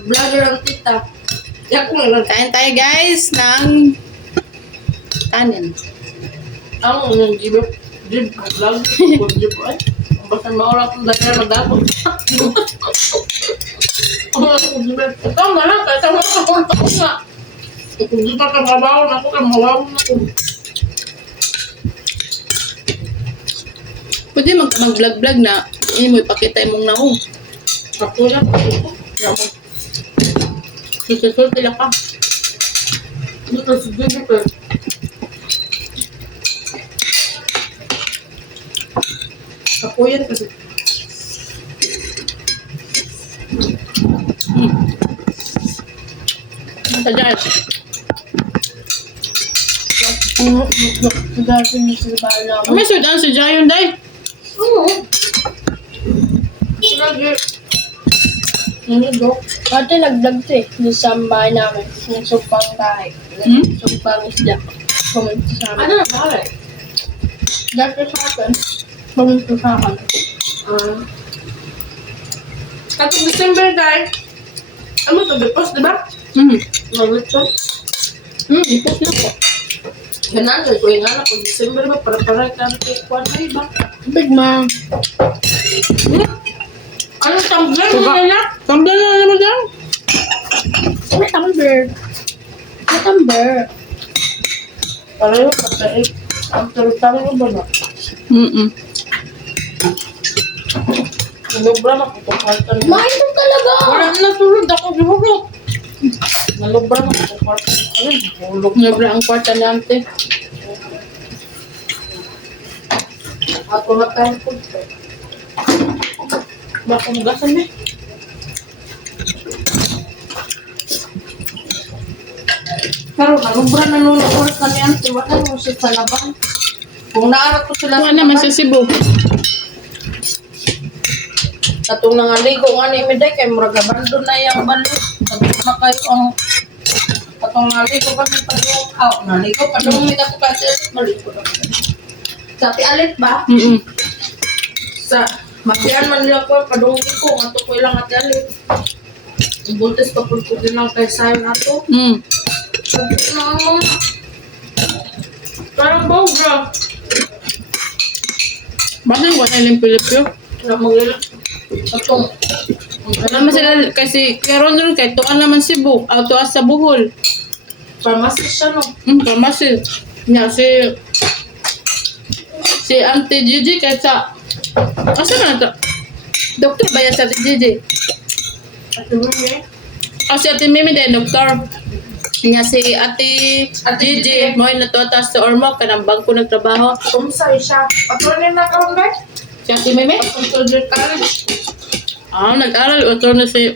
Vlogger ang tita. Yak mo lang. Kain tayo guys ng kanin. Ang yung jib vlog. Jib ay. Basta maura kong dahil magdapot. Ito na lang. Ito na lang. Kung di pa ka mabaw na ako, mawaw na ako. Pwede mag-vlog-vlog na. Mo ipakita mong naong. Ako lang. Susunod nila ka. Dito si Jennifer. Ako yan kasi. Tagal. Gagawin niyo sa bahay namin. May sudan si Jayon day. Oo. Lagi. Ano do? Dati nag-vlog to eh, doon sa bahay namin, yung sumpang bahay, sumpang isda, pumunta sa amin. Ano na bahay? Dati sa akin, pumunta sa akin. Katong December dahil. Ano to? Bipos, di ba? Mag-lechon. Ipos na po. Ganaan ko yung anak ko. December ba? Para kang kwan na iba. Big Mom. Ano tumbler mo na na? Tumbler na naman dyan. May tumbler. May tumbler. Pareho patay. Ang tarutang mo ba na? Nalubra na kutukartan mo. Main ko talaga! Wala na tulog ako. Gihulog. Nalubra na kutukartan mo. Ano? Hulog. Nabra ang kwarta ni ante. Ako na tayo po. Baka magasan eh. Pero nalubra na nung oras na niyan. Wala mo siya sa laban. Kung naarap ko sila Wala naman sa Cebu. katong nangaligo nga ni Miday kay murag abando na yung balo. Sabi ko na kayo ang katong naligo pa ni padung naligo padung ni kato kasi maligo na. Sa alit ba? Sa magyan man nila ko padung ko ato ko ilang ati alit. Buntes pa pud ko lang kay sayo nato. Sabi ko na parang bogra. Bakit ko na ilang Pilipyo? Na magila. Atong Alam mo sila kasi karon ron kay tuan naman Cebu. Tuwa sa Bohol. pharmacy siya no. Pharmacy. Nya si Auntie Gigi kay sa asa na to? Doktor ba yan sa Ate Gigi? At yun Si Ate Mimi din, doktor. Nga si Ate Gigi, mo yung natuatas sa Ormoc, kanang bangko nagtrabaho. Kumsay siya. Patronin na karon guys. Si Ate Mimi? Soldier college. Nag-aral. Otro na si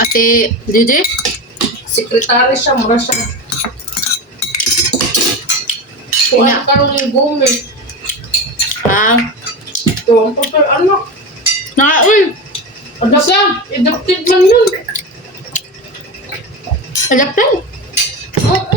Ate Gigi. Sekretary siya, mura siya. Kung ano karong yung gumi. Ito, ang tutoy, ano? Uy! Adapted man yun. Adapted? Oo.